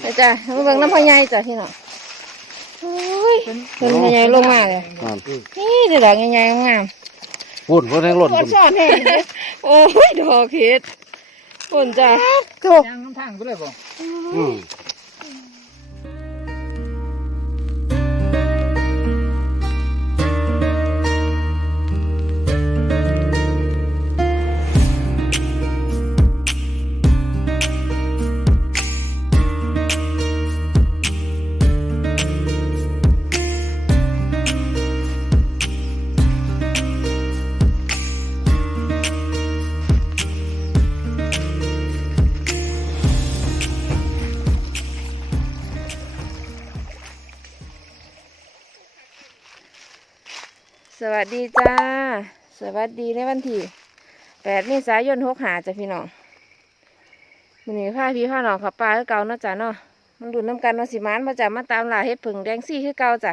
ไปจ้ะมาเบิ่งน้ำพ่อใหญ่จ้ะพี่น้องโอ้ยเป็นพ่อใหญ่ลงมาเลยนั่นนี่เดี๋ยวดอกใหญ่ๆงามพุ่นพุ่นแห้งหล่นๆพุ่นสอนแห้งเด้อโอ้ยดอกเห็ดปุ่นจ้ะโถย่างน้ำทางไปเลยบ่อืม วัสดีจ้า สวัสดีในวันที่แปดเมษายนหกหาจ้ะพี่น้องมันนี้พาพี่พ่อน้องขับปลาคือเก่าเนาะจ้ะเนาะมันรุ่นน้ำกันมาสิมานมาจ้ะมาตามล่าเห็ดผึ่งแดงซี่คือเก่าจ้ะ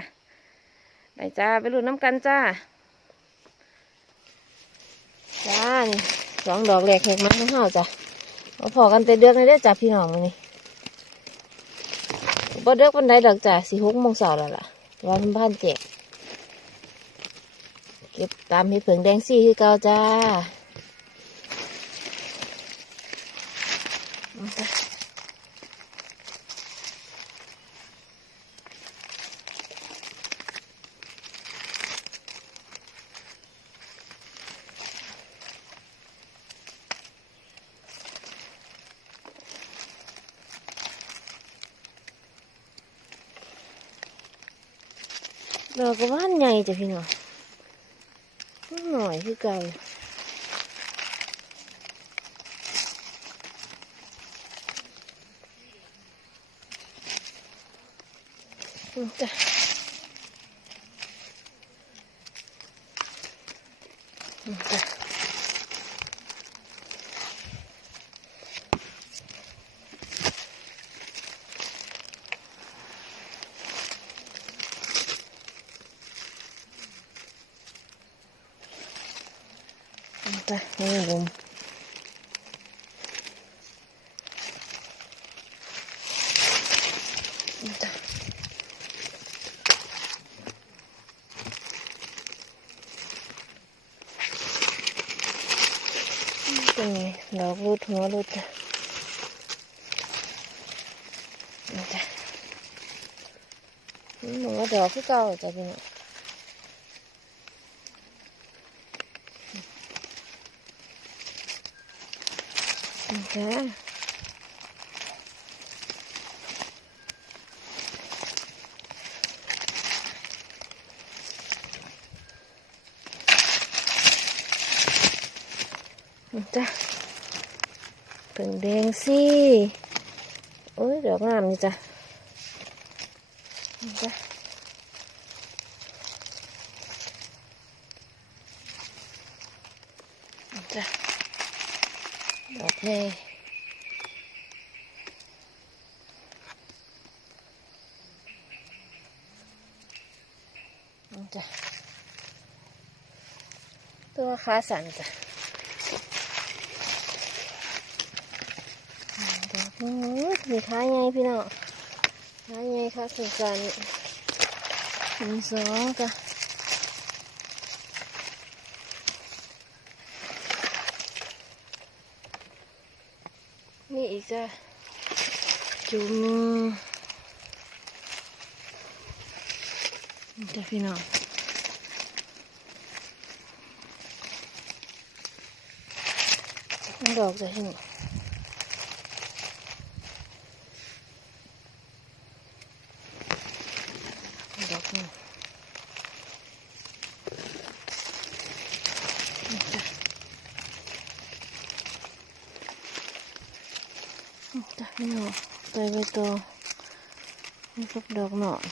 ไปจ้าไปรุ่นน้ำกันจ้าจ้านี่สองดอกแหลกแหกมันของเฮาจ้ะมาพอกันแต่เดือกในเด้อจ้ะพี่น้องมันนี่บ่เดือกวันใดดอกจ้ะสี่หกโมงเช้าแล้วล่ะวันพันเจ็ด เก็บตามให้เผิงแดงซี่คือเก่าจ้าเอาจ้ะดอกว่านใหญ่จ้ะพี่น้อง หน่อยคือเก่าจ้ะจ้ะอืมจ้ะนี่บุมอืมจ้ะอืมเป็นไง ดอกรูดหัวรูดจ้ะอืมจ้ะอืมหนูว่าดอกคือเก่าจ้ะพี่น้องจ้าจ้าเพิ่งแดงสิโอ้ยดอกงามนี่จ้ะจ้ะจ้ะดอกแม่จ้ะตัวขาสั่นจ้ะ อกนู้นมีขาไงพี่น้องขาไงขาสั่นสั่นหนึ่งสองจ้ะนี่อีกจ้ะจุ่มหนึ่งนี่จ้ะพี่น้องดอกจะเห็นอกนี่จ้ะพี่ น้องไปไปตัวนี่กับดอกหน่อย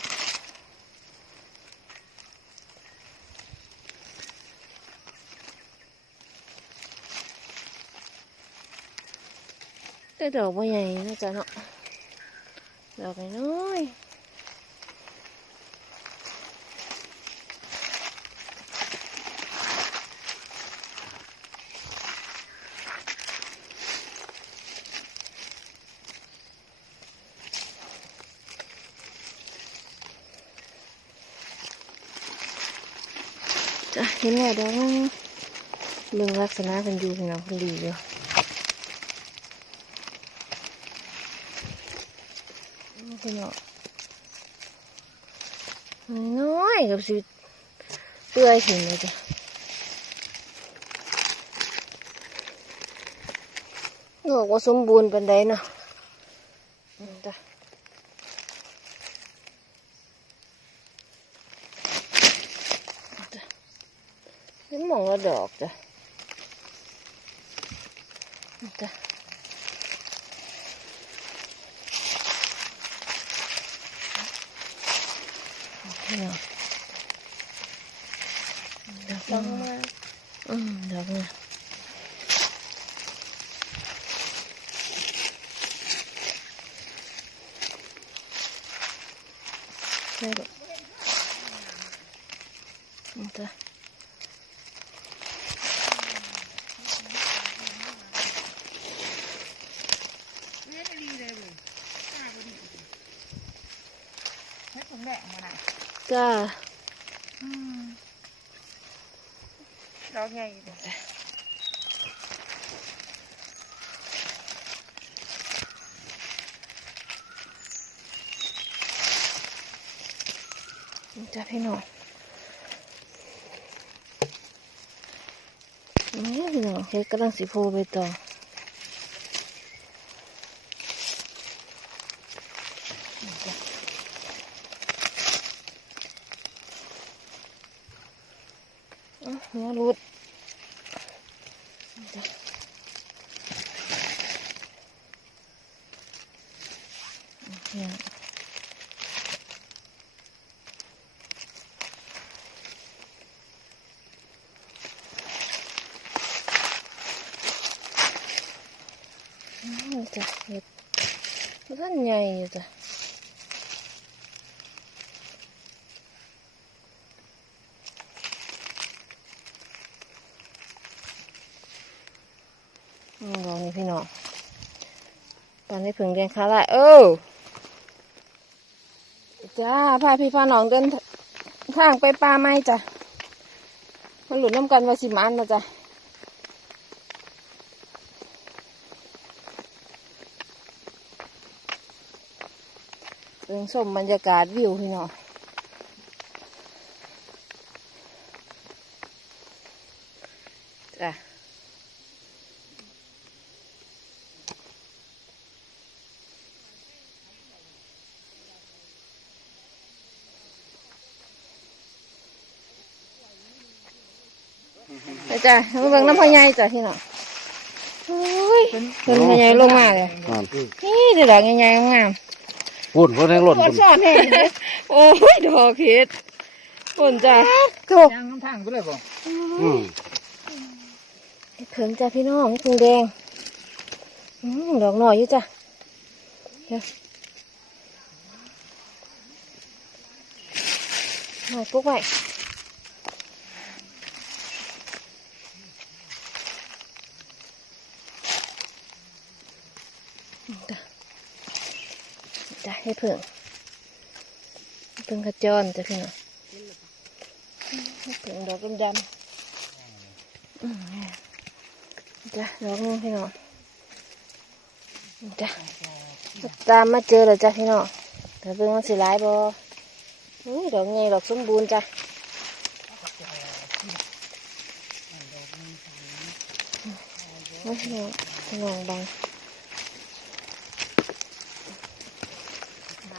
ได้ดอกใบใหญ่นะจ๊ะเนาะดอกน้อย ๆจ้ะเห็นแล้วดอกนึงเบิ่งลักษณะกันอยู่พี่น้องคนดีอยู่พี่น้องน้อยกับสิเปื่อยถึงเลยจ้ะดอกว่าสมบูรณ์เปานใดเนาะอืมจ้ะ นี่มองว่าดอกจ้ะจ้ะเนี่ยดอก ลอง มา มา อืมดอกเนี่ยใช่ดอกจ้ะ ให้ผมแดงมาหน่อยจ้าดอกใหญ่อยู่เด้อจ้าพี่น้องนี่พี่น้องเฮ็ดกำลังสิโพไปต่อ อื้อหัวรุดจะเนี่ยอืมจ้ะเห็ดท่านใหญ่จ้ะ ลองนี่พี่น้องตอนนี้ผึ่งแดงคาละเออจ้าพาพี่พาน้องเดินทางไปป่าไม้จ้ะมันหลุดน้ำกันว่าสิมานมาจ้ะเรื่องชมบรรยากาศวิวพี่น้อง ไปจ้ะมาเบิ่งน้ำพะไยจ้ะพี่น้องโอ้ยเป็นพะไยลงมาเลย นั่นนี่เดี๋ยวดอกใหญ่ๆงามพูดเพราะแทงรถปวดพุ่นสอนแห้งเลยโอ้ยดอกเห็ดฝนจ้ะโถยางน้ำทางไปเลยบ่อืมเผิงจ้ะพี่น้องพึ่งแดงอืมดอกหน่อยอยู่จ้ะเดี๋ยวหน่อยปุ๊กไว้ จ้ะจ้ะให้เพิ่งเพิ่งขจรจ้ะพี่น้องเพิ่งดอกดำๆจ้ะดอกนึงพี่น้องจ้ะตามมาเจอแล้วจ้ะพี่น้องแต่เบิ่งมันสิหลายบอุ้ยดอกใหญ่ดอกสมบูรณ์จ้ะโอ้ยพี่น้องพี่น้องบัง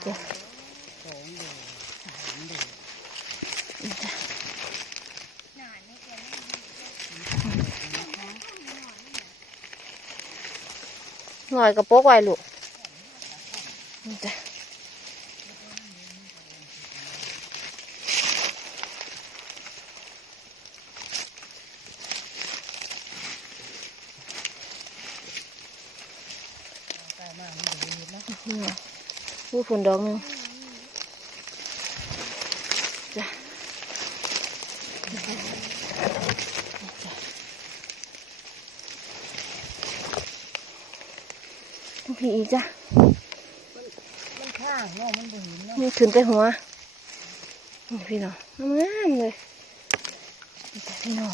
จ้ะจ้ะ หน่อยกระโปกไว้ลูกนี่จ้ะนี่ไงผู้ฝนดอกหนึงจ้ะทั้ง พี่อีกจ้ะมันข้างเนาะมันบ่เห็นเนาะนี่ขึ้นแต่หัวนี่พี่น้องงามๆเลยนี่จ้ะพี่น้อง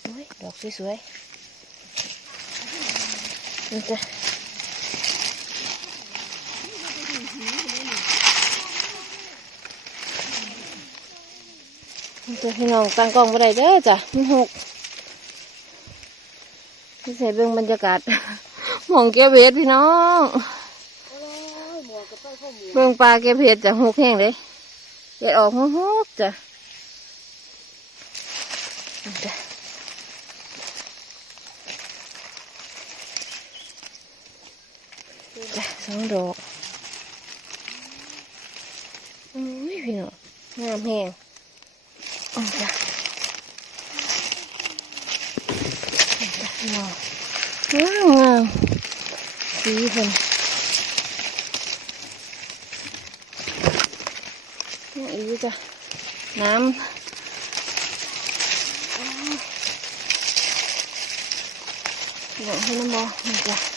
โอ้ยดอกสวยๆนี่จ้ะนี่จ้ะพี่น้องตั้งกล้องบ่ได้เด้อจ้ะมันหกนี่ใส่เบิ่งบรรยากาศ หมองเก็บเห็ดพี่น้องหมวกกับต้นข้าวหมูเบิ่งปลาเก็บเห็ดจ้ะหกแห้งเลยเห็ดออกหกๆจ้ะนี่จ้ะจ้ะสองดอกอุ้ยพี่น้องงามแห้งอืมจ้ะนี่จ้ะพี่น้องงามงาม สีเพิ่นนี่อีกจ้ะน้ำหลงให้น้ำ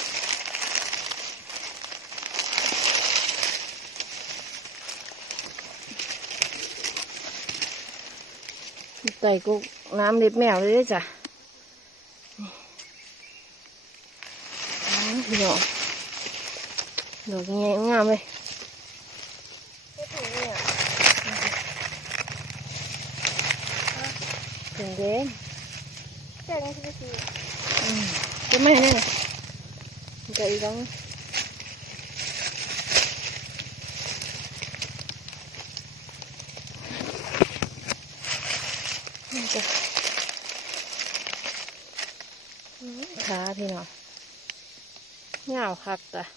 บอนี่จ้ะไก่กุกน้ำเล็บแมวเล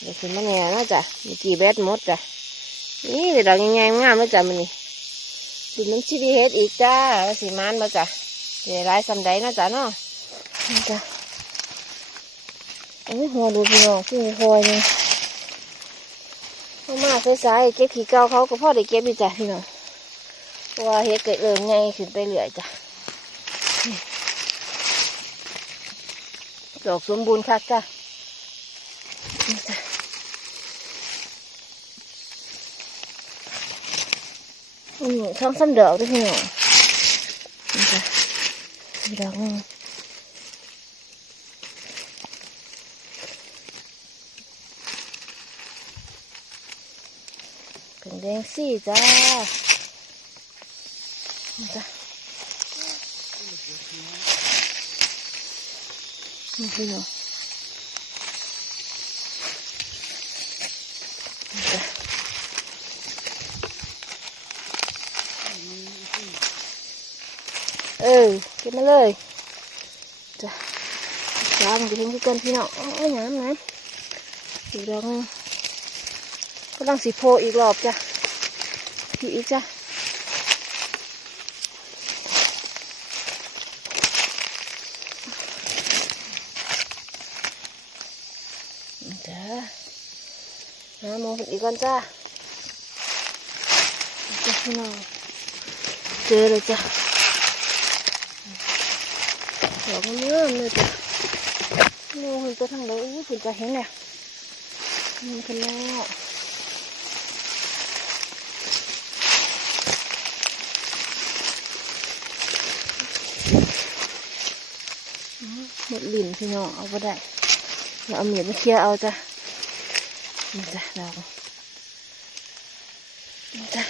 เดี๋ยวขึ้นมาแง่นะจ้ะมีกี่แบตหมดจ้ะนี่เดี๋ยวดอกยังไงงามเลยจ้ะมันนี่ดูน้ำชิดีเฮ็ดอีกจ้าสีมันมาจ้ะเดี๋ยวร้ายสำใดเนาะจ้ะเนาะนี่จ้ะโอ้ยหัวดูพี่น้องขึ้นคอยนี่เข้ามาสายๆเก็บขี้เก่าเขาก็พ่อได้เก็บดีจ้ะพี่น้องว่าเฮ็ดเกิดเริ่มไงขึ้นไปเรื่อยจ้ะดอกสมบูรณ์คักจ้ะนี่จ้ะ อืมท้องซ้ำดอกด้วยพี่น้องนี่จ้ะอีกดอกหนึงเป็นแดงสี่จ้า นี่จ้ะนี่พี่น้องนี่จ้ะ เออเก็บมาเลยจ้ะจ้ามันจะทิ้งที่กันพี่น้องโอ้ยน้ำน้ำอีกดอกนึงก็ต้องสีโพอีกรอบจ้ะพี่อีกจ้ะจ้าหาโมองอีกก่อนจ้าจ้าพี่น้องเจอเลยจ้ะาดอกเมื่อเลยจ้ะโน่คุณจะทางไหนอู้คุณจะเห็นเนี่ยมันขึ้นแล้วอืมหมดลิ่นพี่น้องเอาไปได้เราเอามีดมาเคลียร์เอาจ้ะนี่จ้ะเรานี่จ้ะ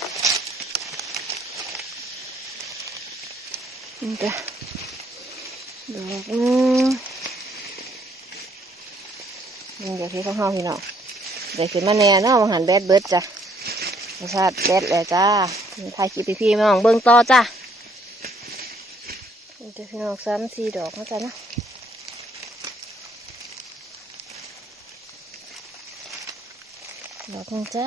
นี่จ้ะ ดอกอืมนี่เดี๋ยวที่ข้างห้อพี่น้องเดี๋ยวขึ้นมาแน่เนาะมาหันแบดเบิดจ้ะรสชาติแบดแล้วจ้าถ่ายคลิปพี่ๆมาของเบิ่งต่อจ้ะนี่จ้ะพี่น้องสามสี่ดอกนะจ๊ะนะดอกนึงจ้า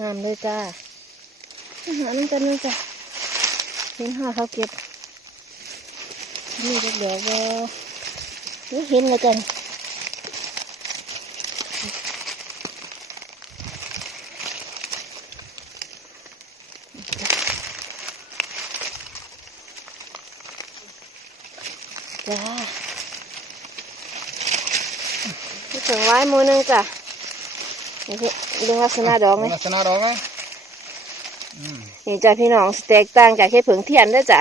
งามเลยจ้าหาน้ำกันเลยจ้ะเห็นห่อเขาเก็บ นี่เด็กเดี๋ยวบ่อุ๊ยเห็นแล้วจันจ้านี่ถึงไว้มือหนึงจ้ะนี่พี่ดูลักษณะดอกไหมลักษณะดอกไหมอืมนี่จ้ะพี่น้องแตกต่างจากเห็ดเผิงเทียนเด้วยจ้ะ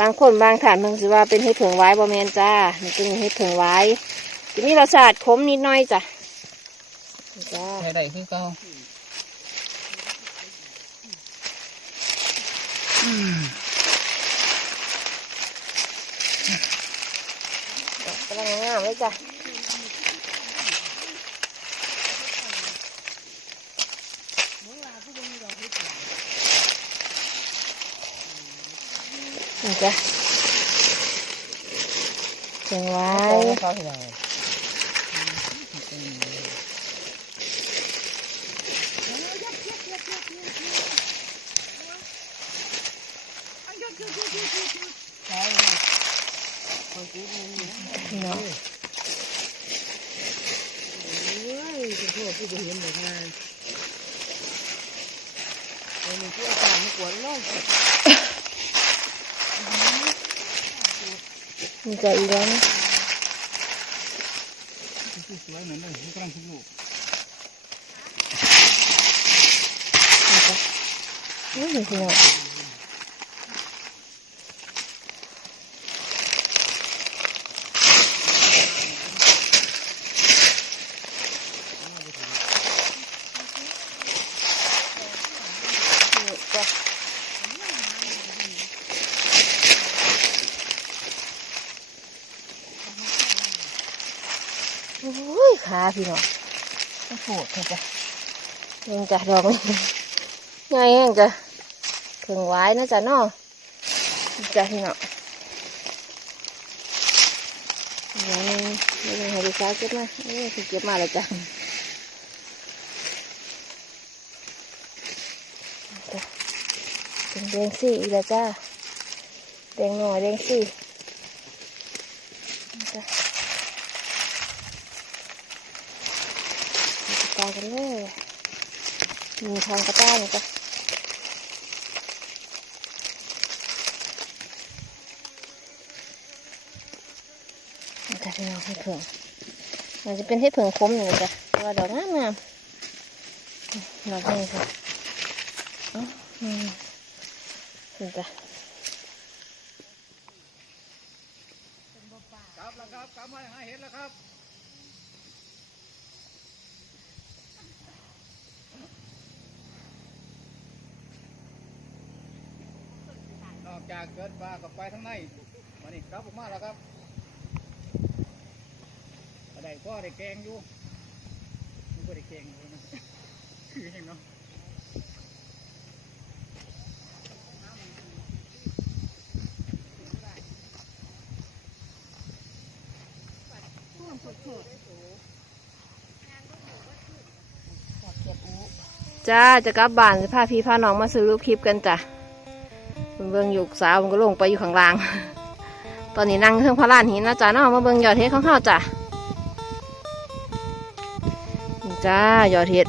บางคนบางฐานเพิ่งสิว่าเป็นเห็ดเผิงไว้บ่แมนจ้านี่เป็นเห็ดเผิงไว้ทีนี้รสชาติขมนิดหน่อยจ้ะนี่จ้าใช้ได้คือเก่ากำลังงามเลยจ้ะ นี่จ้ะเผิงไว้เขาที่ไหนพี่น้องคุ ณพ่อผู้บริหารหน่วยงานเอาหนึ่งที่อาจารย์มากวนเนาะ นี่จ้ะอีกแล้วนะ สวยเหมือนเลยกำลังคิดลูก นี่จ้ะนี่พี่น้อง นี่จ้ะโอ้ยขา พี่น้องโอ้โหเถอะจ้ะยังจ้ะดอกนี่ไงแห้งจ้ะถึงไว้นะจ๊ะเนาะนี่จ้ะพี่น้องเดี๋ยวนึงเดี๋ยวนึงให้ดีซ้าเก็บมาเอ้ยสิเก็บมาแล้วจ้ะจ้ะเป็นแดงสี่อีกแล้วจ้าแดงหน่อยแดงสี่นี่จ้ะ กระตายกันเลย มีทางกระต้ายนะจ๊ะนี่จ้ะพี่น้องให้เผิงมันจะเป็นให้เผิงคมหนึ่จ้ะว่าดอกงามงามดอกนี้ค่ะอ๋ออืมนี่จ้ะครับแล้วครับกลับมาหาเห็ดแล้วครับนอก จากเกิดปลากับไปทั้งในวันนี้กลับออกมาแล้วครับก็ได้ก็ได้แกงอยู่มันก็ได้แกงอยู่นะคือเห็นเนาะจ้าจะกลับบ้านจะพาพี่พาน้องมาซื้อรูปคลิปกันจ้ะ เบิ่งอยู่สาวมันก็ลงไปอยู่ข้างล่าง ตอนนี้นั่งเครื่องพระลานหินนะจ้ะเนาะมาเบิ่งยอดเฮ็ดของเฮาจ้ะนี่จ้ายอดเฮ็ด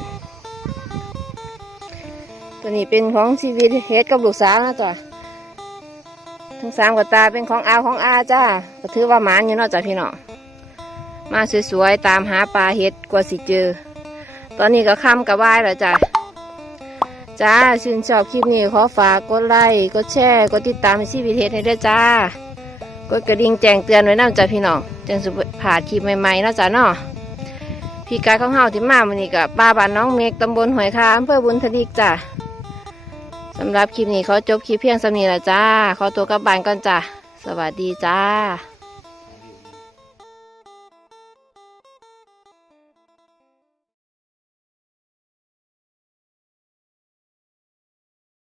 ตัวนี้เป็นของชีวิตเฮ็ดกับลูกสาวนะจ้ะทั้งสามกับตาเป็นของอาของอาจ้าก็ถือว่าหมานอยู่เนาะจ้ะพี่น้องมาสวยๆตามหาปลาเฮ็ดกว่าสิเจอ ตอนนี้ก็ค่ำกับว่ายแล้วจ้ะ จ้าชื่นชอบคลิปนี้ขอฝากกดไลค์กดแชร์กดติดตามชีวิตเทศให้ด้วยจ้ากดกระดิ่งแจ้งเตือนไว้น้ำจ้ะพี่น้องจังสุผ่านคลิปใหม่ๆนะจ้ะเนาะพี่กายของเฮาที่มาวันนี้กับป้าบ้านน้องเมกตำบลหอยคาอำเภอบุญทลีกจ้ะสำหรับคลิปนี้เขาจบคลิปเพียงสำนีละจ้าขอตัวกลับบ้านก่อนจ้ะสวัสดีจ้า